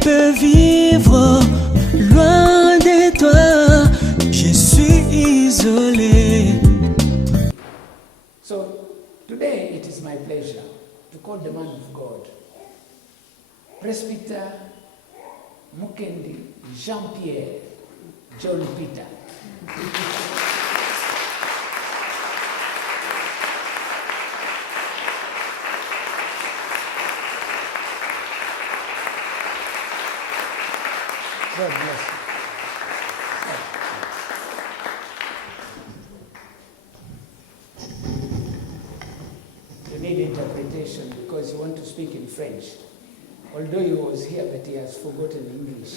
peux vivre loin de toi. Je suis isolé. So today it is my pleasure to call the man of God, Presbyter Mukendi Jean-Pierre John Peter. God bless you. You need interpretation because you want to speak in French. Although he was here, but he has forgotten English.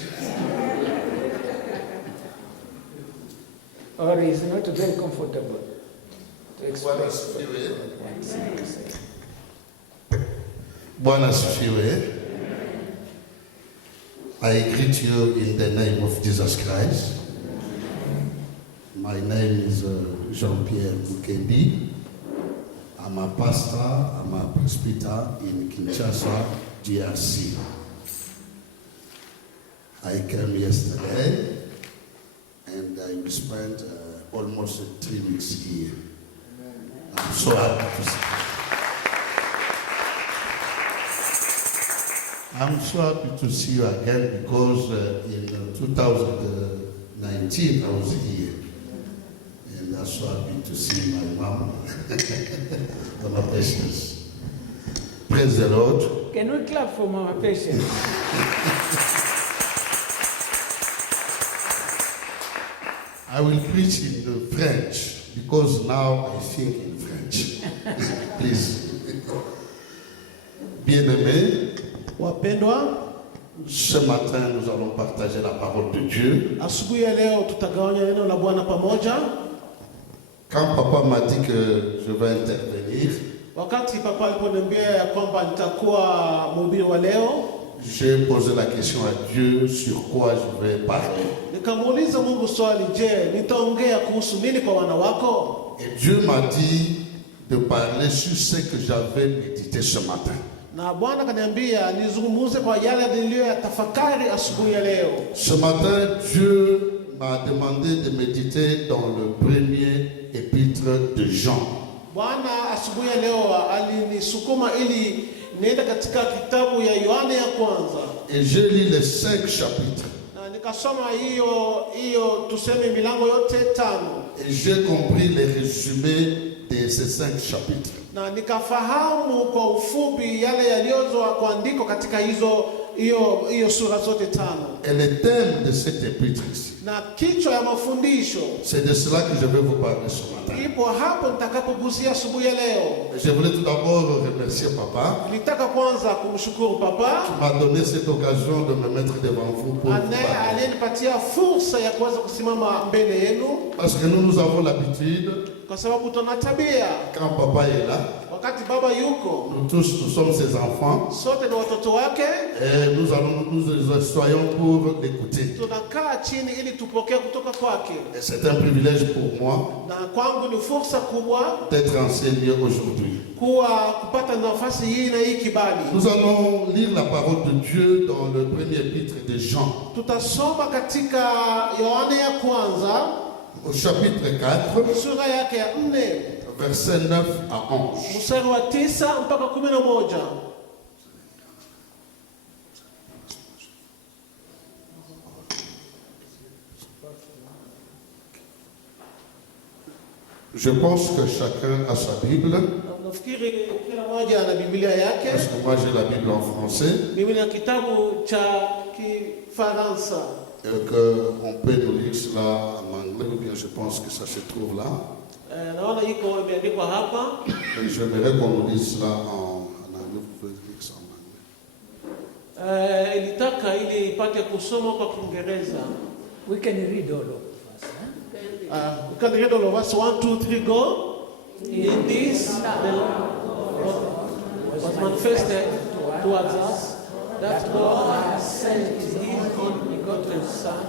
Or he is not very comfortable to express what he wants to say. Bwana asifiwe. I greet you in the name of Jesus Christ. My name is Jean-Pierre Mukendi. I'm a pastor, I'm a presbyter in Kinshasa, DRC. I came yesterday and I will spend almost 3 weeks here. I'm so happy to see you. I'm so happy to see you again because in 2019 I was here. And I'm so happy to see my mom and my patients. Praise the Lord. Can we clap for Mama Patience? I will preach in French because now I think in French. Please. Bien-aimés, wapendwa, ce matin nous allons partager la parole de Dieu. Asubuhi ya leo tutagawanya neno la Bwana pamoja. Quand papa m'a dit que je vais intervenir, Wakati papa aliponiambia ya kwamba nitakuwa mhubiri wa leo, j'ai posé la question à Dieu sur quoi je vais parler. nikamuuliza Mungu swali, je, nitaongea kuhusu nini kwa wana wako? Et Dieu m'a dit de parler sur ce que j'avais médité ce matin. Na Bwana kaniambia nizungumze kwa yale niliyoyatafakari asubuhi ya leo. Ce matin, Dieu m'a demandé de méditer dans le premier épître de Jean. Bwana asubuhi ya leo alinisukuma ili niende katika kitabu ya Yohana ya kwanza. Et j'ai lu les 5 chapitres. Na nikasoma hiyo tuseme milango yote 5. Et j'ai compris les résumés de ces 5 chapitres. Na nikafahamu kwa ufupi yale yaliyozwa kuandikwa katika hiyo sura zote 5. Et le thème de cet épître ici, Na kichwa ya mafundisho, c'est de cela que je vais vous parler ce matin. ipo hapo nitakapogusia asubuhi ya leo. Je voulais tout d'abord remercier papa. Nilitaka kwanza kumshukuru papa Tu m'as donné cette occasion de me mettre devant vous pour vous parler. aliyenipatia fursa ya kuweza kusimama mbele yenu, Parce que nous avons l'habitude, kwa sababu tuna tabia quand papa est là, wakati baba yuko, nous tous, nous sommes ses enfants, sote na watoto wake, et nous soyons pour l'écouter. tunakaa chini ili tupokee kutoka kwake. Et c'est un privilège pour moi Na kwangu ni fursa kubwa d'être enseigné aujourd'hui. kupata nafasi hii na hii kibali. Nous allons lire la parole de Dieu dans le premier épître de Jean, Tutasoma katika Yohana ya kwanza au chapitre 4, sura yake ya 4 versets 9 à 11. mstari wa 9 mpaka 11. Je pense que chacun a sa Bible, Nafikiri kila mmoja ana Biblia yake. parce que moi j'ai la Bible en français, Mimi na kitabu cha Kifaransa. et qu'on peut nous lire cela en anglais, ou bien je pense que ça se trouve là. Naona iko imeandikwa hapa. Et j'aimerais qu'on nous lise cela en anglais, vous pouvez lire ça en anglais. Ilitaka ili ipate kusoma kwa Kiingereza. We can read all of us. We can read all of us. 1, 2, 3, go. In this, the Lord was manifested towards us, that God has sent His only begotten Son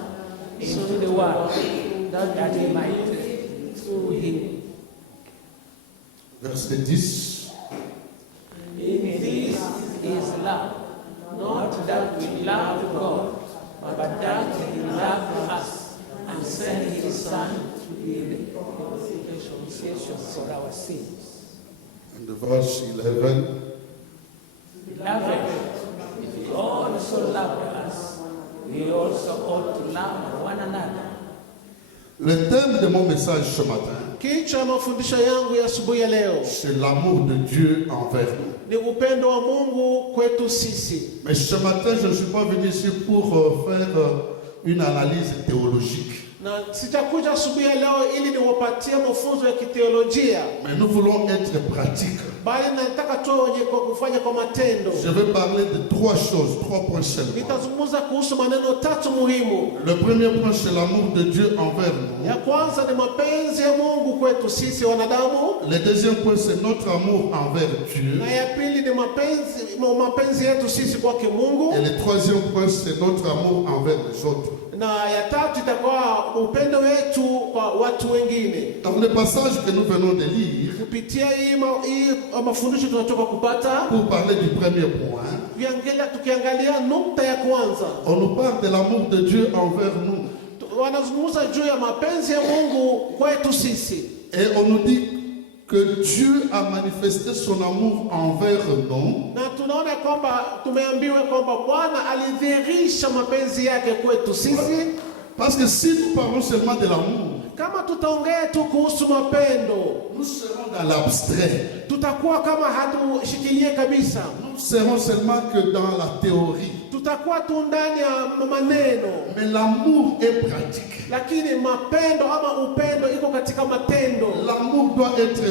into the world, that we might live through Him. Verset 10. In this is love, not that we love God, propitiation for our sins. And the verse 11, Beloved, if he also loved us, we also ought to love one another. le thème de mon message ce matin, Kichwa mafundisho yangu ya asubuhi ya leo c'est l'amour de Dieu envers nous. ni upendo wa Mungu kwetu sisi. Mais ce matin, je ne suis pas venu ici pour faire une analyse théologique. Na sitakuja asubuhi ya leo ili niwapatie mafunzo ya kiteolojia, Mais nous voulons être pratiques. bali nataka tu wenye kwa kufanya kwa matendo. Je vais parler de trois choses, 3 points seulement. Nitazungumza kuhusu maneno tatu muhimu. Le premier point, c'est l'amour de Dieu envers nous. Ya kwanza ni mapenzi ya Mungu kwetu sisi wanadamu, Le deuxième point, c'est notre amour envers Dieu. na ya pili ni mapenzi yetu sisi kwake Mungu, Et le troisième point, c'est notre amour envers les autres. na ya tatu itakuwa upendo wetu kwa watu wengine. Dans le passage que nous venons de lire, Kupitia hii mafundisho tunatoka kupata, pour parler du premier point, tukiangalia nukta ya kwanza, on nous parle de l'amour de Dieu envers nous. wanazungumza juu ya mapenzi ya Mungu kwetu sisi, Et on nous dit que Dieu a manifesté son amour envers nous na tunaona kwamba tumeambiwa kwamba Bwana alidhihirisha mapenzi yake kwetu sisi. parce que si nous parlons seulement de l'amour, Kama tutaongea tu kuhusu mapendo, nous serons dans l'abstrait. tutakuwa kama hatushikilie kabisa, Nous serons seulement que dans la théorie. tutakuwa tu ndani ya maneno, Mais l'amour est pratique. lakini mapendo ama upendo iko katika matendo. L'amour doit être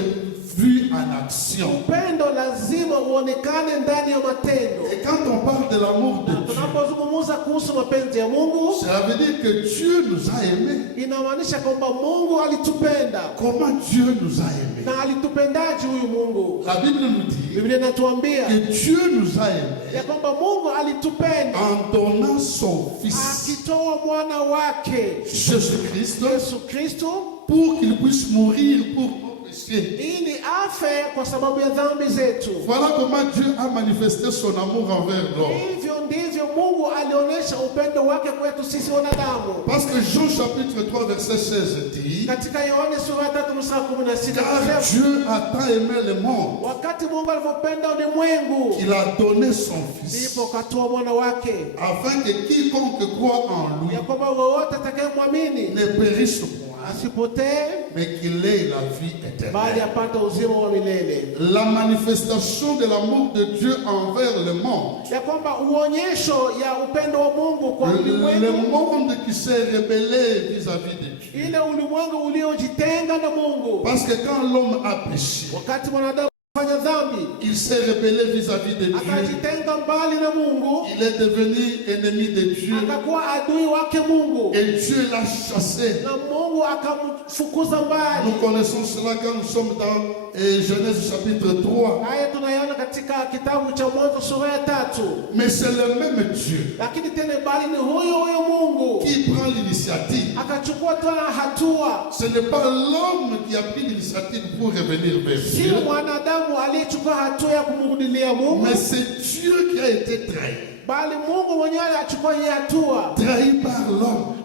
vu en action. Upendo lazima uonekane ndani ya matendo. Et quand on parle de l'amour de Dieu, Tunapozungumza kuhusu mapenzi ya Mungu, ça veut dire que Dieu nous a aimés. inamaanisha kwamba Mungu alitupenda. Comment Dieu nous a aimés? Na alitupendaje huyu Mungu? La Bible nous dit Biblia inatuambia que Dieu nous a aimés ya kwamba Mungu alitupenda en donnant son Fils, akitoa mwana wake Jésus-Christ, Yesu Kristo pour qu'il puisse mourir pour nos péchés. ili afe kwa sababu ya dhambi zetu. Voilà comment Dieu a manifesté son amour envers l'homme. Hivyo ndivyo Mungu alionyesha upendo wake kwetu sisi wanadamu. Parce que Jean chapitre 3 verset 16 dit, Katika Yohane sura ya 3 mstari 16 car anasema, Dieu a tant aimé le monde wakati Mungu alivyopenda ulimwengu qu'il a donné son Fils, ndipo akatoa mwana wake, afin que quiconque croit en lui ya kwamba wowote atakayemwamini ne périsse point, asipotee, mais qu'il ait la vie bali éternelle. apate uzima wa milele. La manifestation de l'amour de Dieu envers le monde. Ya kwamba uonyesho ya upendo wa Mungu kwa Le ulimwengu, monde qui s'est rebellé vis-à-vis de Dieu. ile ulimwengu uliojitenga na Mungu. Parce que quand l'homme a péché, Wakati mwanadamu fanya dhambi, il s'est rebellé vis-à-vis de Dieu. akajitenga mbali na Mungu, Il est devenu ennemi de Dieu. akakuwa adui wake Mungu, Et Dieu l'a chassé. na Mungu akamfukuza mbali. Nous connaissons cela quand nous sommes dans Genèse chapitre 3. Haya tunaiona katika kitabu cha Mwanzo sura ya 3. Mais c'est le même Dieu Lakini tena bali ni huyo Mungu qui prend l'initiative. akachukua tena hatua. Ce n'est pas l'homme qui a pris l'initiative pour revenir vers Si Dieu, mwanadamu aliyechukua hatua ya kumrudilia Mungu, mais c'est Dieu qui a été trahi. bali Mungu mwenyewe alichukua hii hatua, Trahi par l'homme.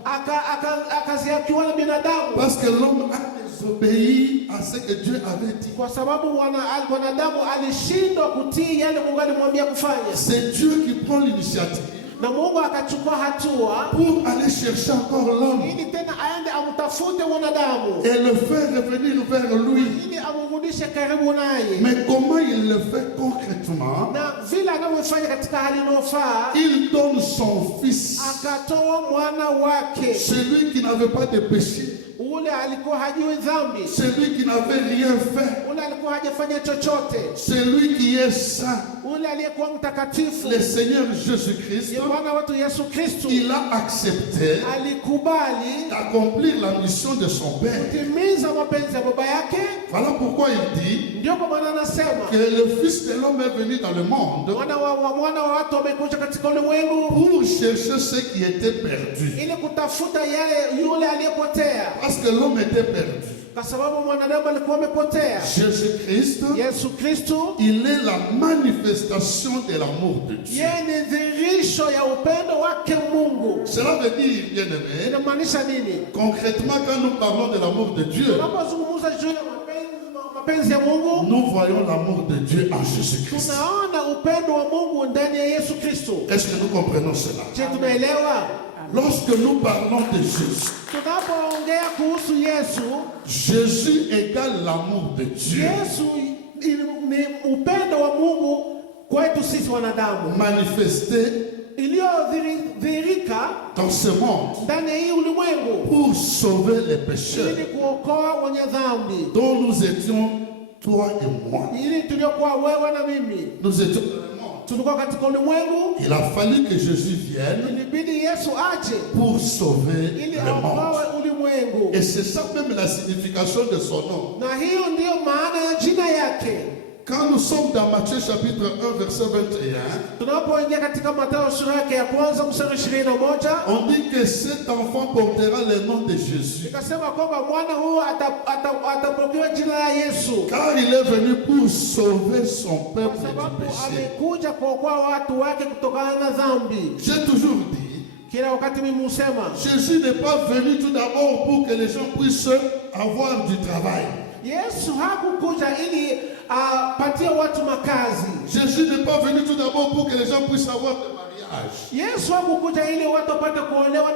akaziakiwa na binadamu, Parce que l'homme a désobéi à ce que Dieu avait dit. kwa sababu wanadamu alishindwa kutii yale Mungu alimwambia kufanya, C'est Dieu qui prend l'initiative na Mungu akachukua hatua pour aller chercher encore l'homme ili tena aende amtafute mwanadamu, et le faire revenir vers lui. ili amrudishe karibu naye. Mais comment il le fait concrètement? Na vile anavyofanya katika hali inayofaa, Il donne son Fils, akatoa mwana wake, celui qui n'avait pas de péché, ule alikuwa hajui dhambi, celui qui n'avait rien fait, ule alikuwa hajafanya chochote, celui qui est saint, ule aliyekuwa mtakatifu, le Seigneur Jésus-Christ. ni Bwana wetu Yesu Kristo. Il a accepté Alikubali d'accomplir la mission de son Père. kutimiza mapenzi ya baba yake. Voilà pourquoi il dit Ndio kwa maana anasema que le Fils de l'homme est venu dans le monde mwana wa watu amekuja katika ulimwengu pour chercher ceux qui étaient perdus. ili kutafuta yule aliyepotea, Parce que l'homme était perdu. kwa sababu mwanadamu alikuwa amepotea. Jésus-Christ, Yesu Kristo il est la manifestation de l'amour de Dieu. yeye ni dhihirisho ya upendo wake Mungu. Cela veut dire, bien-aimé, Inamaanisha nini? concrètement, quand nous parlons de l'amour de Dieu, Tunapozungumza juu ya mapenzi mapenzi ya Mungu, nous voyons l'amour de Dieu en Jésus-Christ. tunaona upendo wa Mungu ndani ya Yesu Kristo. Est-ce que nous comprenons cela? Je, tunaelewa? Lorsque nous parlons de Jésus, Tunapoongea kuhusu Yesu, Jésus égale l'amour de Dieu Yesu ni upendo wa Mungu kwetu sisi wanadamu, manifesté iliyodhihirika dans ce monde ndani ya hii ulimwengu pour sauver les pécheurs ili kuokoa wenye dhambi, dont nous étions, toi et moi. ili tuliokuwa wewe na mimi. Nous étions dans le monde. Tulikuwa katika ulimwengu, Il a fallu que Jésus vienne ilibidi Yesu aje pour sauver ili le monde. aokoe ulimwengu. Et c'est ça même la signification de son nom. Na hiyo ndiyo maana ya jina yake. Quand nous sommes dans Matthieu chapitre 1 verset 21, Tunapoingia katika Mathayo sura yake ya kwanza mstari 21, on dit que cet enfant portera le nom de Jésus, ikasema kwamba mwana huyo atapokea jina la Yesu, car il est venu pour sauver son kwa peuple sababu du péché. amekuja kuokoa watu wake kutokana na dhambi. J'ai toujours dit, Kila wakati mimi husema Jésus n'est pas venu tout d'abord pour que les gens puissent avoir du travail. Yesu hakukuja ili apatie watu makazi. Jésus n'est pas venu tout d'abord pour que les gens puissent avoir des mariages. Yesu hakukuja ili watu wapate kuolewa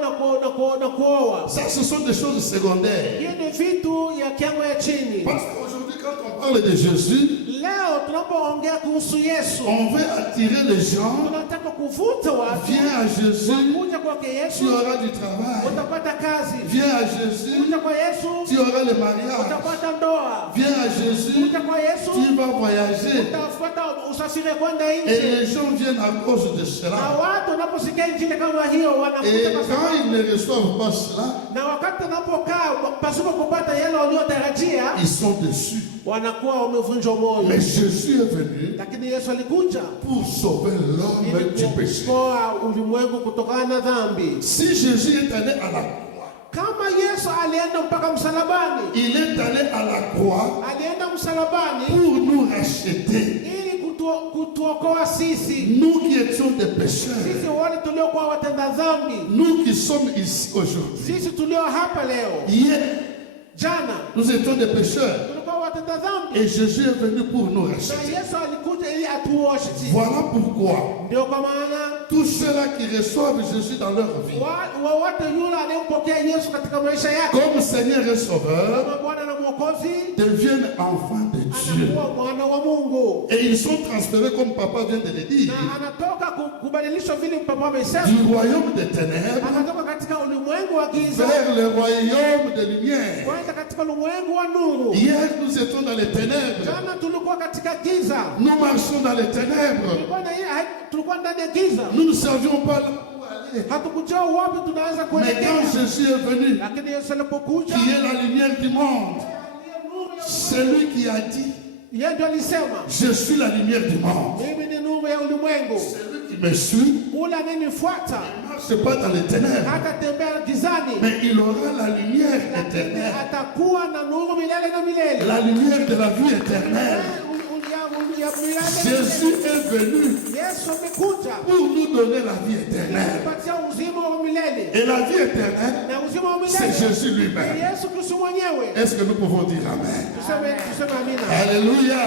na kuoa. Ça, ce sont des choses secondaires. Hiyo ni vitu ya kiwango ya chini. Parce qu'aujourd'hui, quand on parle de Jésus, Leo tunapoongea kuhusu Yesu, on veut attirer les gens. tunataka kuvuta watu Viens à Jésus, kuja kwake Yesu, tu auras du travail. utapata kazi. Viens à Jésus, Kuja kwa Yesu, tu auras le mariage. utapata ndoa. Viens à Jésus, Kuja kwa Yesu, tu vas voyager. utafuata usafiri kwenda Et nje. les gens viennent à cause de Na cela. watu wanaposikia injili kama hiyo Et wanakuja kwa quand sababu, ils ne reçoivent pas cela, na wakati wanapokaa pasipo kupata yale waliotarajia, ils sont déçus. wanakuwa wamevunjwa moyo. Mais Jésus est venu Lakini Yesu alikuja pour sauver l'homme ili du péché. kuokoa ulimwengu kutokana na dhambi. Si Jésus est allé à la croix, Kama Yesu alienda mpaka msalabani, il est allé à la croix alienda msalabani pour nous racheter. ili kutuokoa sisi, Nous qui étions des pécheurs, sisi wote tuliokuwa watenda dhambi, nous qui sommes ici aujourd'hui. sisi tulio hapa leo. Hier, Jana nous étions des pécheurs tulikuwa watenda dhambi, et Jésus est venu pour nous na racheter. Yesu alikuja ili atuoshe sisi. Voilà pourquoi Ndio kwa maana tous ceux-là qui reçoivent Jésus dans leur vie, wowote yule anayempokea Yesu katika maisha yake comme Seigneur et Sauveur, kama Bwana na Mwokozi, deviennent enfants de Dieu. anakuwa mwana wa Mungu, Et ils sont transférés, comme papa vient de le dire, na anatoka kubadilishwa vile Papa amesema, du royaume des ténèbres anatoka katika ulimwengu wa giza vers le royaume de lumière. kwenda katika ulimwengu wa nuru. Hier, nous étions dans les ténèbres. Jana tulikuwa katika giza, Nous marchions dans les ténèbres. tulikuwa ndani ya giza, Nous ne savions pas là où aller. hatukujua wapi tunaweza Mais quand kuelekea. Jésus est venu, Lakini Yesu alipokuja, qui est la lumière du monde, c'est lui qui a dit, yeye ndio alisema, je suis la lumière du monde. mimi ni nuru ya ulimwengu, Celui qui me suit ule anayenifuata ne marche pas dans les ténèbres, hatatembea gizani, mais il aura la lumière lakini éternelle, atakuwa na nuru milele na milele. la lumière de la vie éternelle. Jésus est venu Yesu amekuja pour nous donner la vie éternelle. kupatia uzima wa milele, Et la vie éternelle, na uzima wa c'est milele Jésus ni lui-même. Yesu Kristo mwenyewe. Est-ce que nous pouvons dire Amen? Tuseme amina. Alléluia.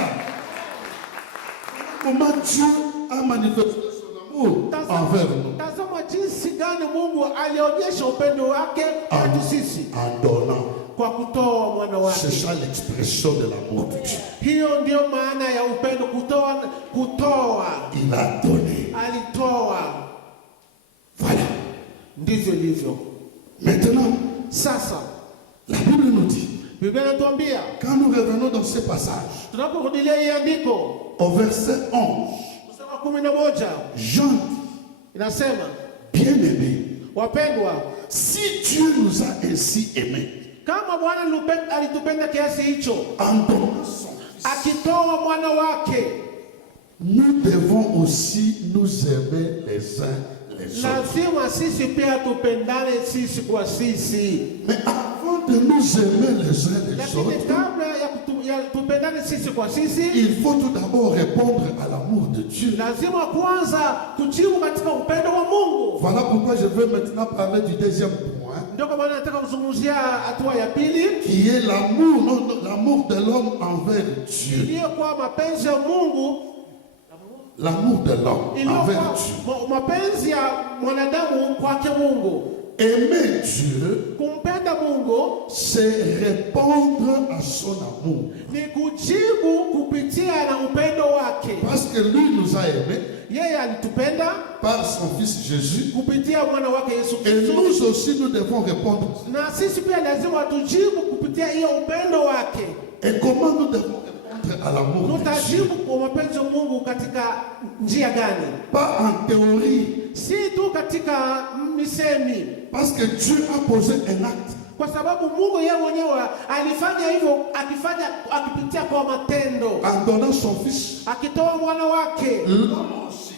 Comment Dieu a manifesté son amour envers nous? Tazama jinsi gani Mungu alionyesha upendo wake kwetu sisi En donnant. kwa kutoa mwana wake. C'est ça l'expression de l'amour de Dieu. Hiyo ndio maana ya upendo, kutoa. Il a donné. Alitoa. Voilà. Ndivyo ilivyo. Maintenant, Sasa la Bible nous dit, Biblia inatuambia, quand nous revenons dans ce passage, tunaporudilia hii andiko au verset 11, mstari wa 11 Jean, inasema, bien-aimé, wapendwa, si Dieu nous a ainsi aimés, kama Bwana alitupenda kiasi hicho en donnant son Fils, akitoa mwana wake, nous devons aussi nous aimer les uns les autres. lazima sisi pia tupendane sisi kwa sisi. Mais avant de nous aimer les uns les Lakini autres, kabla tupendane sisi kwa sisi. Il faut tout d'abord répondre à l'amour de Dieu. Lazima kwanza tujibu katika upendo wa Mungu. Voilà pourquoi je veux maintenant parler du deuxième point. Ndio kwa maana nataka kuzungumzia hatua ya pili, Qui est l'amour, l'amour de l'homme envers Dieu. iliyokuwa mapenzi ya Mungu, L'amour de l'homme envers Dieu. mapenzi ya mwanadamu kwake Mungu. Aimer Dieu, Kumpenda Mungu c'est répondre à son amour. ni kujibu kupitia na upendo wake. Parce que lui nous a aimés Yeye alitupenda par son Fils Jésus. kupitia mwana wake Yesu Et Kristo, nous aussi, nous devons répondre. na sisi pia lazima tujibu kupitia hiyo upendo wake. Et comment nous devons répondre à l'amour de Dieu? Tutajibu kwa mapenzi ya Mungu katika njia gani? Pas en théorie. Si tu katika misemi, Parce que Dieu a posé un acte. kwa sababu Mungu yeye mwenyewe alifanya hivyo, akipitia kwa matendo, En donnant son Fils. akitoa mwana wake. L'homme aussi.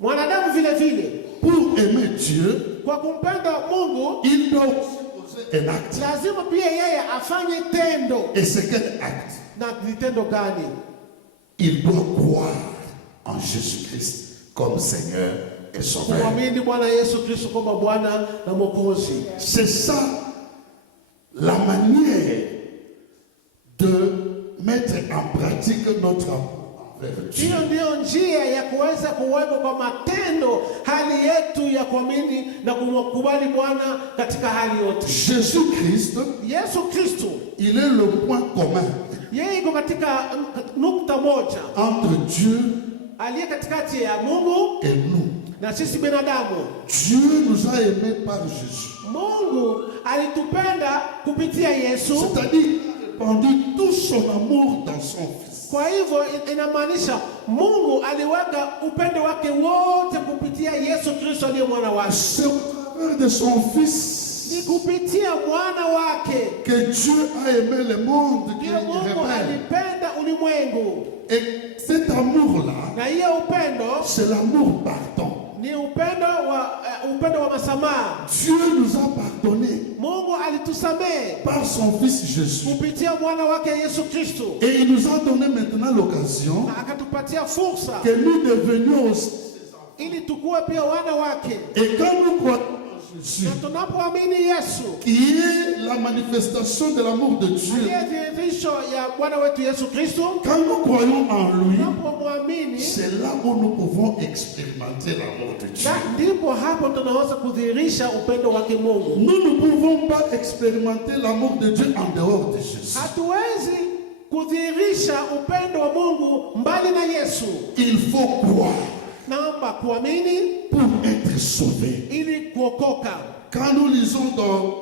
Mwanadamu vile vile, Pour aimer Dieu, kwa kumpenda Mungu il doit aussi poser un acte. lazima pia yeye afanye tendo. Et c'est quel acte? Na ni tendo gani? Il doit croire en Jésus-Christ comme Seigneur et Sauveur. Kumwamini Bwana Yesu Kristo kama Bwana na Mwokozi. C'est ça la manière de mettre en pratique notre amour envers Dieu. Hiyo ndiyo njia ya kuweza kuweka kwa matendo hali yetu ya kuamini na kumkubali Bwana katika hali yote. Jésus-Christ, Yesu Kristo il est le point commun yeye iko katika nukta moja entre Dieu aliye katikati ya Mungu et nous. na sisi binadamu. Dieu nous a aimés par Jésus. Mungu alitupenda kupitia Yesu. C'est-à-dire qu'il a répandu tout son amour dans son Fils. Kwa hivyo inamaanisha Mungu aliweka upendo wake wote kupitia Yesu Kristo aliye mwana wake. C'est au travers de son Fils Ni kupitia mwana wake que Dieu a aimé le monde qui ndiyo est Mungu rebelle. alipenda ulimwengu. Et cet amour-là, Na hiyo upendo c'est l'amour pardon. ni upendo wa masamaha. Dieu nous a pardonné Mungu alitusamehe par son Fils Jésus. kupitia mwana wake Yesu Kristo, Et il nous a donné maintenant l'occasion na akatupatia fursa que nous devenions aussi. ili tukuwe pia wana wake. Et quand nous croyons en Jésus, Na tunapoamini Yesu qui est la manifestation de l'amour de Dieu, aliye dhihirisho ya Bwana wetu Yesu Kristo, quand nous croyons en lui, tunapomwamini c'est là où nous pouvons expérimenter l'amour de Dieu. na ndipo hapo tunaweza kudhihirisha upendo wake Mungu. Nous ne pouvons pas expérimenter l'amour de Dieu en dehors de Jésus. Hatuwezi kudhihirisha upendo wa Mungu mbali na Yesu. Il faut croire Naomba kuamini pour être sauvé. ili kuokoka. Quand nous lisons dans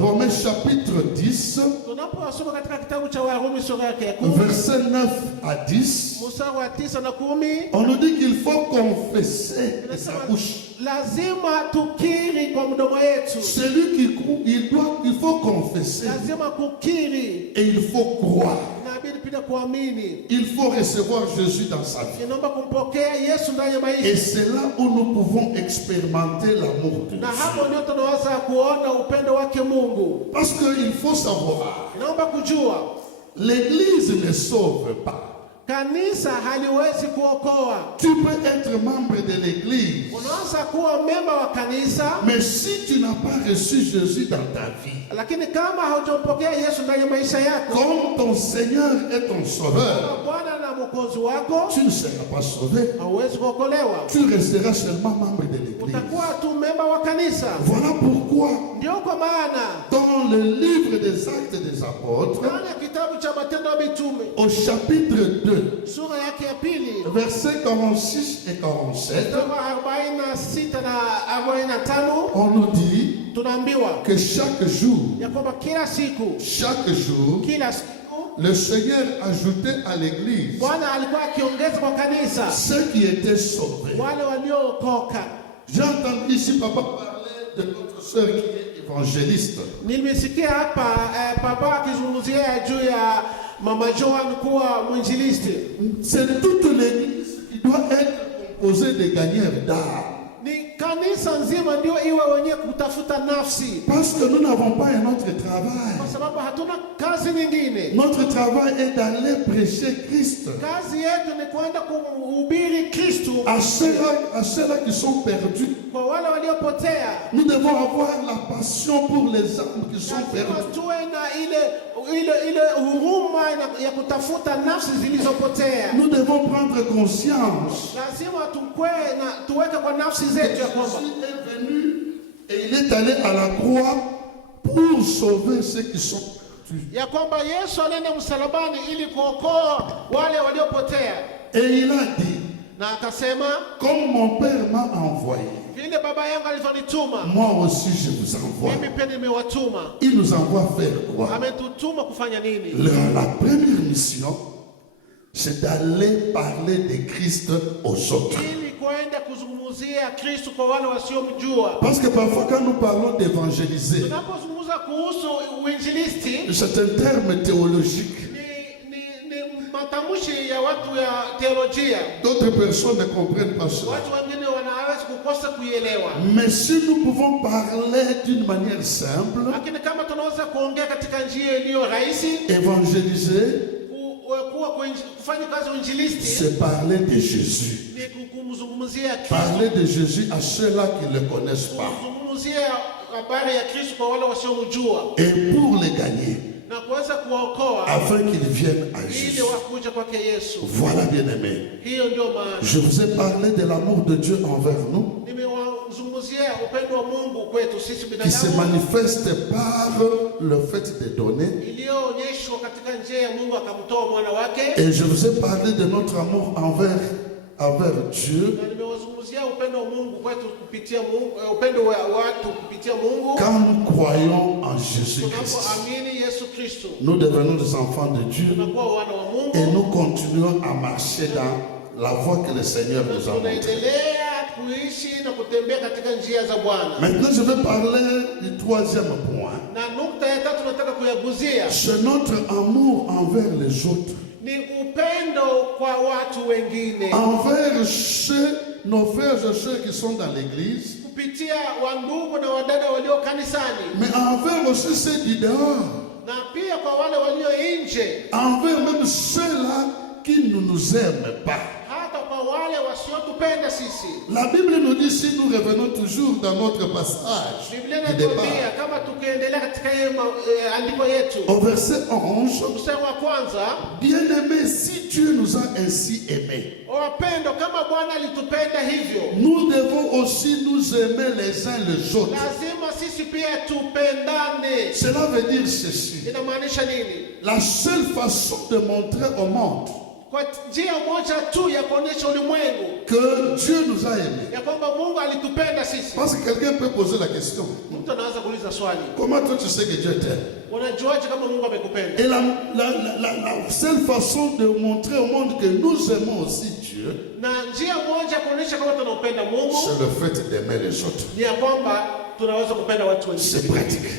Romains chapitre 10, Tunaposoma katika kitabu cha Warumi sura yake ya 10 versets 9 à 10, mstari wa 9 na 10, on nous dit qu'il faut confesser de sa bouche. lazima tukiri kwa mdomo yetu, Celui qui croit, il faut confesser lazima kukiri, et il faut croire. inabidi pia kuamini. Il faut recevoir Jésus dans sa vie. Inaomba kumpokea Yesu ndani ya Et maisha, c'est là où nous pouvons expérimenter l'amour de na Dieu. hapo ndio tunaweza kuona upendo wake Mungu. Parce qu'il faut savoir, Naomba kujua l'Église ne sauve pas. kanisa haliwezi kuokoa. Tu peux être membre de l'Église, Unaweza kuwa memba wa kanisa, mais si tu n'as pas reçu Jésus dans ta vie, lakini kama haujampokea Yesu ndani ya maisha yako comme ton Seigneur et ton Sauveur, kama Bwana na Mwokozi wako, tu ne seras pas sauvé. hauwezi kuokolewa. Tu resteras seulement membre de l'Église. Utakuwa tu memba wa kanisa. Voilà pourquoi, Ndio kwa maana dans le livre des Actes des Apôtres, ndani ya kitabu cha Matendo ya Mitume au chapitre 2, sura yake ya pili versets 46 et 47, mstari wa 46 na 45 on nous dit tunaambiwa que chaque jour, ya kwamba kila siku kila siku, le Seigneur ajoutait à l'Église Bwana alikuwa akiongeza kwa kanisa ceux qui étaient sauvés. wale waliookoka. J'ai entendu ici papa parler de notre sœur qui est évangéliste. Nimesikia hapa baba akizungumzia juu ya mama Joan kuwa mwinjilisti. C'est toute l'Église qui doit être composée de gagnants d'âmes. Ni kanisa kanisa nzima ndio iwe wenye kutafuta nafsi. Parce que nous n'avons pas un autre travail. Kwa sababu hatuna kazi nyingine. Notre travail est d'aller prêcher Christ. Kazi yetu ni kwenda kumhubiri Kristo. À ceux-là qui sont perdus. Kwa wale waliopotea. Nous devons avoir la passion pour les âmes qui sont perdues. Tuwe na ile huruma ya kutafuta nafsi zilizopotea. Nous devons prendre conscience. Lazima tuweke kwa nafsi zetu ya kwamba Jésus est venu et il est allé à la croix pour sauver ceux qui sont perdus. Ya kwamba Yesu alienda msalabani ili kuokoa wale waliopotea. Et il a dit, na akasema, comme mon Père m'a envoyé, vile baba yangu alivyonituma, moi aussi je vous envoie. mimi pia nimewatuma. Il nous envoie faire quoi? Ametutuma kufanya nini? La première mission, c'est d'aller parler de Christ aux autres. Ili kwenda kuzungumzia Kristo kwa wale wasiomjua. Parce que parfois quand nous parlons d'évangéliser, tunapozungumza kuhusu uinjilisti, c'est un terme théologique. Matamshi ya watu ya teolojia. D'autres personnes ne comprennent pas cela. Watu wengine wanaweza kukosa kuielewa. Mais si nous pouvons parler d'une manière simple, lakini kama tunaweza kuongea katika njia iliyo rahisi, évangéliser, kufanya kazi uinjilisti, c'est parler de Jésus. ni kumzungumzia Kristo. Parler de Jésus à ceux-là qui ne le connaissent pas. Kumzungumzia habari ya Kristo kwa wale wasiomjua. Et pour les gagner, na kuweza kuwaokoa, afin qu'ils viennent à ili Jésus. wakuja kwake Yesu. Voilà, bien-aimés. Hiyo ndio maana. Je vous ai parlé de l'amour de Dieu envers nous, Nimewazungumzia upendo wa Mungu kwetu sisi qui se binadamu, manifeste par le fait de donner. iliyoonyeshwa katika njia ya Mungu akamtoa mwana wake. Et je vous ai parlé de notre amour envers Dieu. Na nimewazungumzia upendo wa Mungu kwetu kupitia Mungu, upendo wa watu kupitia Mungu. Quand nous croyons en Jésus-Christ, tunapoamini Yesu Kristo, nous devenons des enfants de Dieu tunakuwa wana wa Mungu, et nous continuons à marcher dans la voie que le Seigneur nous a montrée. tunaendelea kuishi na kutembea katika njia za Bwana. Maintenant, je vais parler du troisième point. Na nukta ya tatu nataka kuyaguzia, C'est notre amour envers les autres. ni upendo kwa watu wengine, Envers nos frères et sœurs qui sont dans l'église, kupitia wandugu na wadada walio kanisani, mais envers aussi ceux du dehors, na pia kwa wale walio nje, envers même ceux-là qui ne nous aiment pas. hata kwa wale wasiotupenda sisi. La Bible nous dit, si nous revenons toujours dans notre passage Biblia du départ, inatuambia kama tukiendelea katika hiyo andiko yetu, au verset 11, mstari wa kwanza, bien-aimés, si Dieu nous a ainsi aimés, wapendo, kama Bwana alitupenda hivyo, nous devons aussi nous aimer les uns les autres. lazima sisi pia tupendane. Cela veut dire ceci. Inamaanisha nini? La seule façon de montrer au monde Kwa njia moja tu ya kuonyesha ulimwengu que Dieu nous a aimés. ya kwamba Mungu alitupenda sisi. Parce que quelqu'un peut poser la question. Mtu anaweza kuuliza swali, Comment toi tu sais que Dieu t'aime? unajuaje kama Mungu amekupenda? Et la seule façon de montrer au monde que nous aimons aussi Dieu, Na njia moja ya kuonyesha kama tunampenda Mungu c'est le fait d'aimer les autres. ni ya kwamba tunaweza kupenda watu wengine. C'est pratique.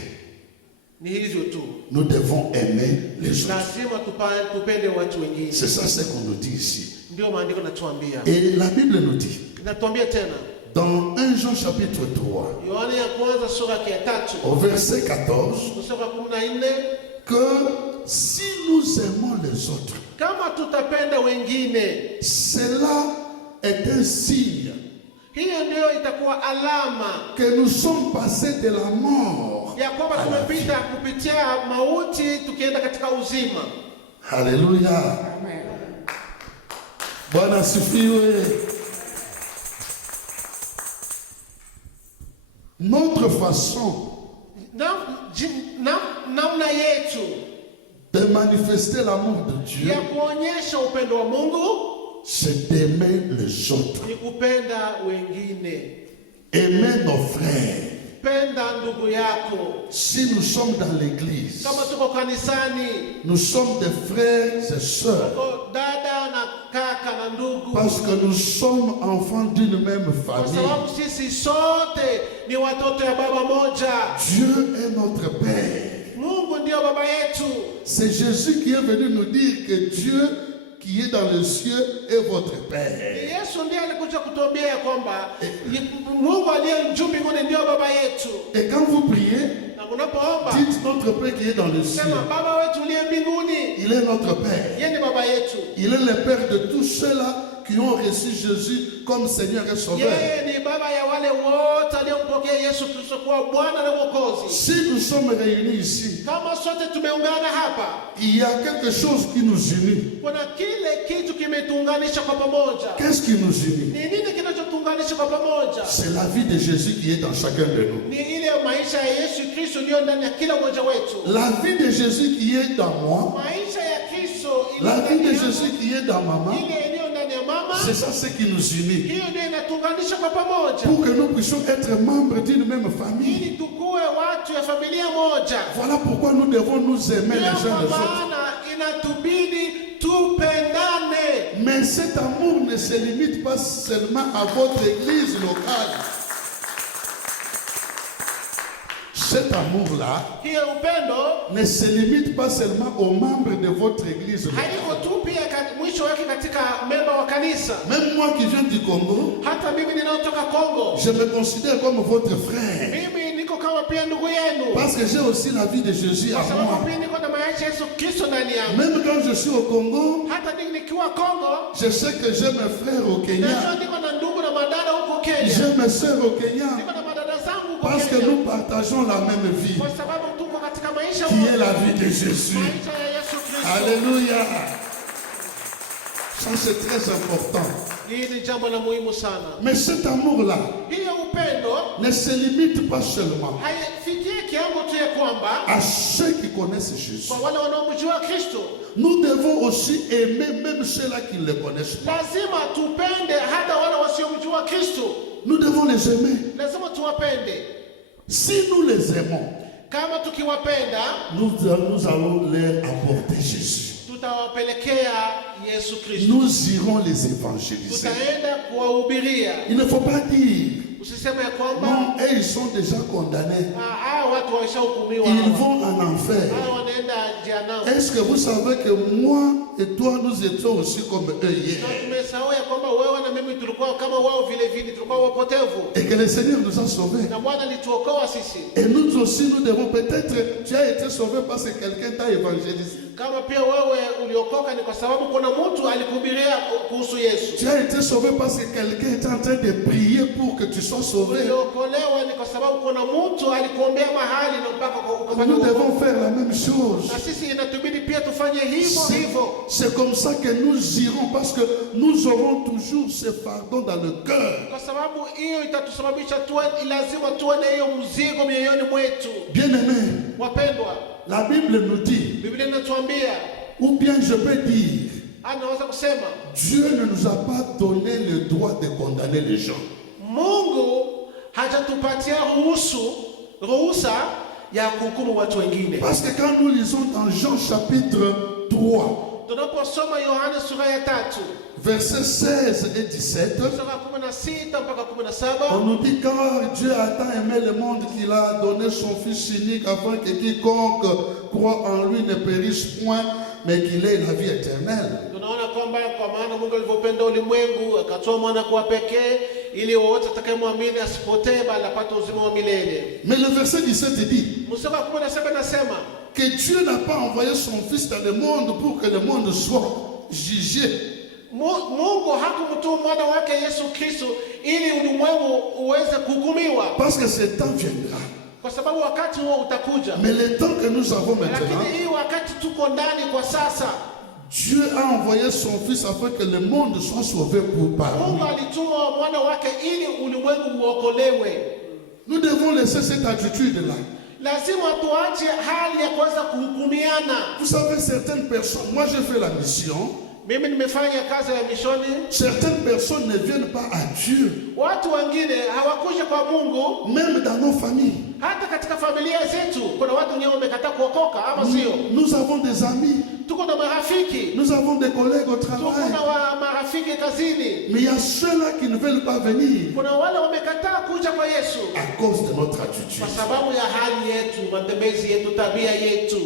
Ni hivyo tu. Nous devons aimer les autres. Lazima tupende watu wengine. C'est ça ce qu'on nous dit ici. Ndio maandiko natuambia. Et la Bible nous dit, Natuambia tena, dans 1 Jean chapitre 3, Yohana ya kwanza sura ya 3, au verset 14, mstari wa 14, que si nous aimons les autres, kama tutapenda wengine, cela est un signe hiyo ndio itakuwa alama que nous sommes passés de la mort ya kwamba à la vie. tumepita kupitia mauti tukienda katika uzima. Alléluia. Amen. Bwana asifiwe. Notre façon Namna yetu de manifester l'amour de Dieu, ya kuonyesha upendo wa Mungu c'est d'aimer les autres. ni kupenda wengine. Aimer nos frères. Penda ndugu yako. Si nous sommes dans l'église, Kama tuko kanisani, nous sommes des frères et sœurs. tuko dada na kaka na ndugu, Parce que nous sommes enfants d'une même kwa famille. sababu sisi sote ni watoto ya baba moja. Dieu est notre Père. Mungu ndio baba yetu. C'est Jésus qui est venu nous dire que Dieu qui qui est dans les cieux est votre Père. Yesu ndiye alikuja kutuambia ya kwamba Mungu aliye juu mbinguni ndio baba yetu. Et quand vous priez, Na unapoomba dites notre Père qui est dans les cieux. sema baba wetu uliye mbinguni. Il est notre Père. Yeye ni baba yetu. Il est le Père de tous ceux-là qui ont reçu Jésus comme Seigneur et Sauveur. Yeye ni baba ya wale wote waliompokea Yesu Kristo kuwa Bwana na Mwokozi. Si nous sommes réunis ici, Kama sote tumeungana hapa, il y a quelque chose qui nous unit. kuna kile kitu kimetuunganisha kwa pamoja. Qu'est-ce qui nous unit? Ni nini kinachotuunganisha kwa pamoja? C'est la vie de Jésus qui est dans chacun de nous. Ni ile maisha ya Yesu Kristo iliyo ndani ya kila mmoja wetu. La vie de Jésus qui est dans moi, Maisha ya Kristo la vie de ndani Jésus yangu, qui est dans maman, ile iliyo ndani ya mama, c'est ça ce qui nous unit. hiyo ndio inatuunganisha kwa pamoja. Pour que nous puissions être membres d'une même famille. Ili tukue watu ya familia moja. Voilà pourquoi nous devons nous aimer les Ndio uns les kwa autres. maana inatubidi tupendane. Mais cet amour ne se limite pas seulement à votre église locale. Cet amour-là Hiyo upendo ne se limite pas seulement aux membres de votre église locale. haiko tu pia mwisho wake katika memba wa kanisa. Même moi qui viens du Congo, Hata mimi ninaotoka Kongo, je me considère comme votre frère. mimi niko kama pia ndugu yenu, Parce que j'ai aussi la vie de Jésus kwa à sababu moi. pia niko na maisha ya Yesu Kristo ndani yangu. Même quand je suis au Congo, Hata nikiwa Kongo, je sais que j'ai mes frères au najua Kenya. niko na ndugu na madada huko Kenya, J'ai mes sœurs au Kenya. niko na madada zangu huko Parce que Kenya, nous partageons la même vie, kwa sababu tuko katika maisha qui est moja, la vie de Jésus. maisha ya Yesu Kristo. Alléluia. Ça c'est très important. Hii ni jambo la muhimu sana. Mais cet amour-là Hiyo upendo ne se limite pas seulement haifikie kiwango tu ya kwamba à ceux qui connaissent Jésus. kwa wale wanaomjua Kristo. Nous devons aussi aimer même ceux-là qui ne le connaissent pas. Lazima tupende hata wale wasiomjua Kristo. Nous devons les aimer. Lazima tuwapende. Si nous les aimons, Kama tukiwapenda, nous allons leur apporter Jésus. tutawapelekea Yesu Kristo. Nous irons les évangéliser. Tutaenda kuwahubiria. Il ne faut pas dire, Usiseme ya kwamba non, ils sont déjà condamnés. hao watu waishahukumiwa, Ils vont en enfer. hao wanaenda jehanamu. Est-ce que vous savez que moi et toi, nous étions aussi comme eux hier? Na tumesahau ya kwamba wewe na mimi tulikuwa kama wao vile vile, tulikuwa wapotevu Et que le Seigneur nous a sauvés. na Bwana alituokoa sisi. Et nous aussi, nous devons peut-être, tu as été sauvé parce que quelqu'un t'a évangélisé. Kama pia wewe uliokoka ni kwa sababu kuna mtu alikuhubiria kuhusu Yesu. Tu as été sauvé parce que quelqu'un est en train de prier pour que tu sois sauvé. Uliokolewa ni kwa sababu kuna mtu alikuombea mahali na mpaka ukapata Nous wokovu. devons faire la même chose. Na sisi inatubidi pia tufanye hivyo hivyo. C'est comme ça que nous irons parce que nous aurons toujours ce fardeau dans le cœur. Kwa sababu hiyo itatusababisha tuwe, lazima tuwe na hiyo mzigo mioyoni mwetu. Bien-aimés, Wapendwa, la Bible nous dit, Biblia inatuambia, ou bien je peux dire, anaweza kusema Dieu ne nous a pas donné le droit de condamner les gens. Mungu hajatupatia ruhusa ya kuhukumu watu wengine. Parce que quand nous lisons dans Jean chapitre 3, Tunaposoma Yohana sura ya 3 versets 16 et 17, sura 16 mpaka 17, on nous dit car Dieu a tant aimé le monde qu'il a donné son Fils unique afin que quiconque croit en lui ne périsse point, mais qu'il ait la vie éternelle. tunaona kwamba kwa maana Mungu alivyopenda ulimwengu akatoa mwana kwa pekee ili wote atakayemwamini asipotee bali apate uzima wa milele. Mais le verset 17 dit Mstari wa 17 nasema que Dieu n'a pas envoyé son Fils dans le monde pour que le monde soit jugé, Mungu hakumtuma mwana wake Yesu Kristo ili ulimwengu uweze kuhukumiwa, parce que ce temps viendra. kwa sababu wakati huo utakuja. Mais le temps que nous avons maintenant, Lakini hii wakati tuko ndani kwa sasa, Dieu a envoyé son Fils afin que le monde soit sauvé par Mungu lui. alituma mwana wake ili ulimwengu uokolewe. Nous devons laisser cette attitude-là. Lazima tuache hali ya kuanza kuhukumiana. Vous savez, certaines personnes, moi j'ai fait la mission, Mimi nimefanya kazi ya mishoni. certaines personnes ne viennent pas à Dieu, Watu wengine hawakuja kwa Mungu, même dans nos familles. hata katika familia zetu kuna watu wenyewe wamekataa kuokoka, ama sio? Nous avons des amis, Tuko na marafiki, nous avons des collègues au tuko travail, na marafiki kazini. mais il y a ceux-là qui ne veulent pas venir Kuna wale wamekataa kuja kwa Yesu à cause de notre attitude. kwa sababu ya hali yetu, matembezi yetu, tabia yetu.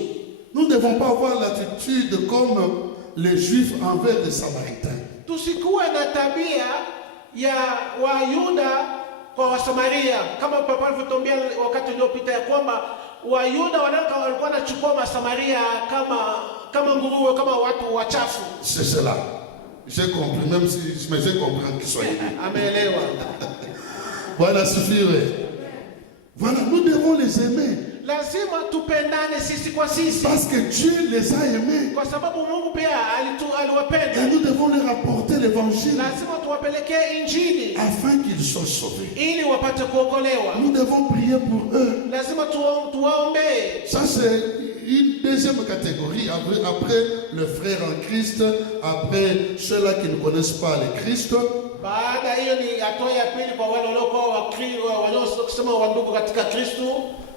Nous ne devons pas avoir l'attitude comme les Juifs envers les Samaritains. Tusikuwe na tabia ya Wayuda kwa Wasamaria, kama Papa alivyotuambia wakati uliopita ya kwamba Wayuda walikuwa wanachukua Wasamaria kama nguruwe, kama watu wachafu. C'est cela. J'ai compris, même si j'ai compris en Kiswahili. Ameelewa. Voilà, suffit. Voilà, nous devons les aimer. Lazima tupendane sisi kwa sisi. Parce que Dieu les a aimés. Kwa sababu Mungu pia aliwapenda. Et nous devons leur apporter l'évangile. Lazima tuwapelekee injili. Afin qu'ils soient sauvés. Ili wapate kuokolewa. Nous devons prier pour eux. Lazima tuwaombee. Ça c'est une deuxième catégorie. Après le frère en Christ, après ceux-là qui ne connaissent pas le Christ. Baada hiyo ni hatua ya pili kwa wale waliokuwa wanaosema wandugu katika Kristo.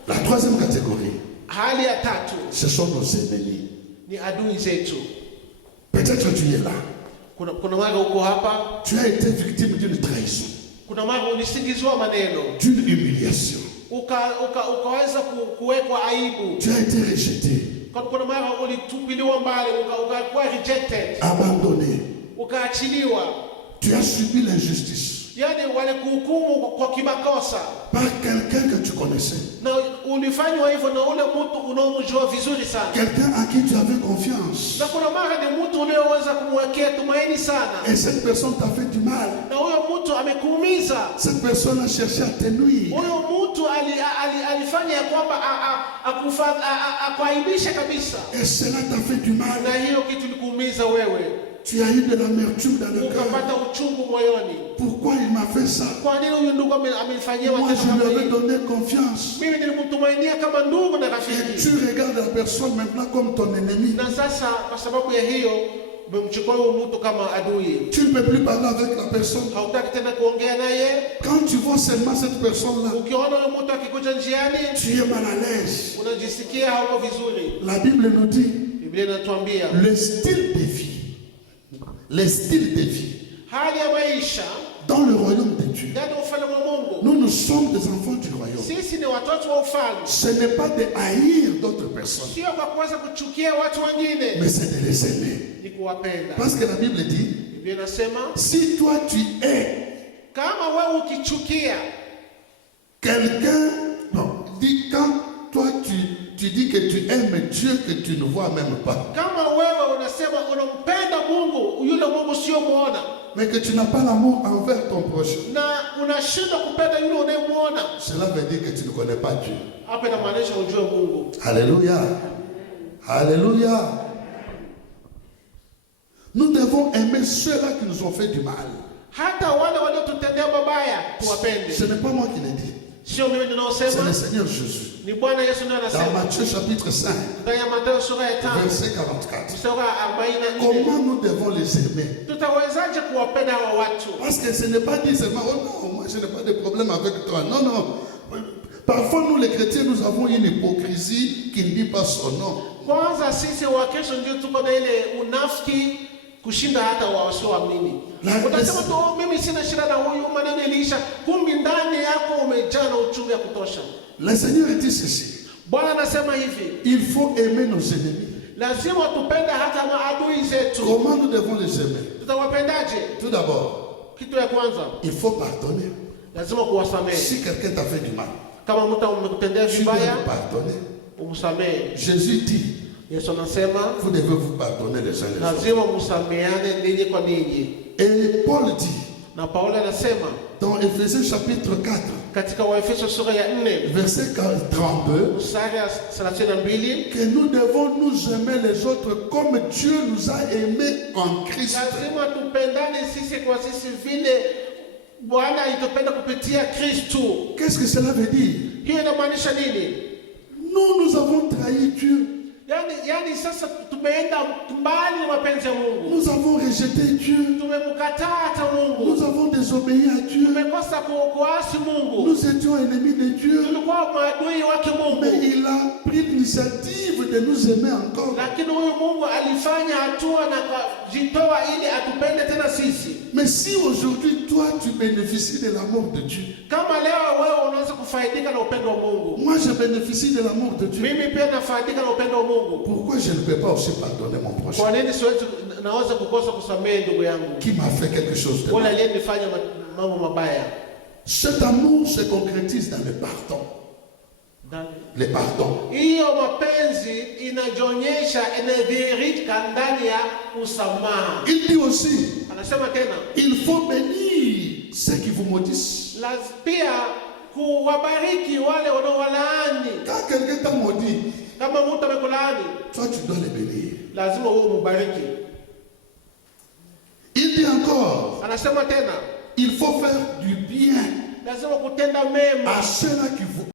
La troisième catégorie, hali ya tatu, ce sont nos ennemis. Ni adui zetu. Peut-être tu es là. Kuna mara uko hapa. Tu as été victime d'une trahison. Kuna mara ulisingizwa maneno. D'une humiliation. Ukaweza kuwekwa aibu. Tu as été rejeté. Kuna mara ulitupiliwa mbali, ukakuwa rejected. Abandonné. Ukaachiliwa. Tu as subi l'injustice. Yani walikuhukumu kwa kimakosa. Par quelqu'un que tu connaissais. Na ulifanywa hivyo na ule mtu unaomjua vizuri sana. Quelqu'un à qui tu avais confiance. Na kuna mara ni mtu unayeweza kumwekea tumaini sana. Et cette personne t'a fait du mal. Na huyo mtu amekuumiza. Cette personne a cherché à te nuire. Huyo mtu alifanya kwamba akuaibisha kabisa. Et cela t'a fait du mal. Na hiyo kitu likuumiza wewe. Tu as eu de l'amertume dans le cœur. Pourquoi il m'a fait ça? Moi, je lui avais donné confiance. Et tu regardes la personne maintenant comme ton ennemi. Tu ne peux plus parler avec la personne. Quand tu vois seulement cette personne-là, tu es mal à l'aise. La Bible nous dit le style de vie. Les styles de vie dans le royaume de Dieu. Nous sommes des enfants du royaume. Ce n'est pas de haïr d'autres personnes, mais c'est de les aimer. Parce que la Bible dit, si toi tu hais quelqu'un, dit quand toi tu dis que tu aimes Dieu que tu ne vois même pas, mais que tu n'as pas l'amour envers ton prochain, cela veut dire que tu ne connais pas Dieu. Alléluia. Alléluia. Nous devons aimer ceux-là qui nous ont fait du mal. Ce n'est pas moi qui l'ai dit. C'est le Seigneur Jésus. Dans Matthieu chapitre 5, verset 44. Comment nous devons les aimer? Parce que ce n'est pas dit seulement, oh non, moi je n'ai pas de problème avec toi. Non, non. Parfois nous les chrétiens, nous avons une hypocrisie qui ne dit pas son nom. Kushinda hata wasioamini. Utasema tu mimi sina shida na huyu, maneno iliisha, kumbe ndani yako umejaa na uchungu ya kutosha. Le Seigneur dit ceci. Bwana anasema hivi, il faut aimer nos ennemis. Lazima tupende hata maadui zetu. Comment nous devons les aimer? Tutawapendaje? Tout d'abord, kitu ya kwanza, il faut pardonner. Lazima kuwasamehe. Si quelqu'un t'a fait du mal, kama mtu amekutendea vibaya, tu dois pardonner. Umsamehe. Jésus dit, vous devez vous pardonner les uns les autres. Et Paul dit dans Éphésiens chapitre 4, verset 32, que nous devons nous aimer les autres comme Dieu nous a aimés en Christ. Qu'est-ce que cela veut dire? Nous avons trahi Dieu. Nous avons rejeté Dieu. Nous avons désobéi à Dieu. Nous étions ennemis de Dieu. Mais il a pris l'initiative de nous aimer encore. Mais si aujourd'hui toi tu bénéficies de l'amour de Dieu, moi je bénéficie de l'amour de Dieu. Pourquoi je ne peux pas aussi pardonner mon prochain? naweza kukosa kusamehe ndugu yangu qui m'a fait quelque chose de wala mal. aliyenifanya mambo mabaya. Cet amour se concrétise dans le pardon. Le pardon. Hiyo mapenzi inajionyesha, inadhihirika ndani ya usamaha. Il dit aussi, anasema tena, il faut bénir ceux qui vous maudissent. Pia kuwabariki wale wanaowalaani. Quand quelqu'un t'a maudit, kama mtu amekulaani, toi tu dois le bénir. Lazima wewe mubariki. Il dit encore, anasema tena, il faut faire du bien lazima kutenda mema à ceux-là qui vous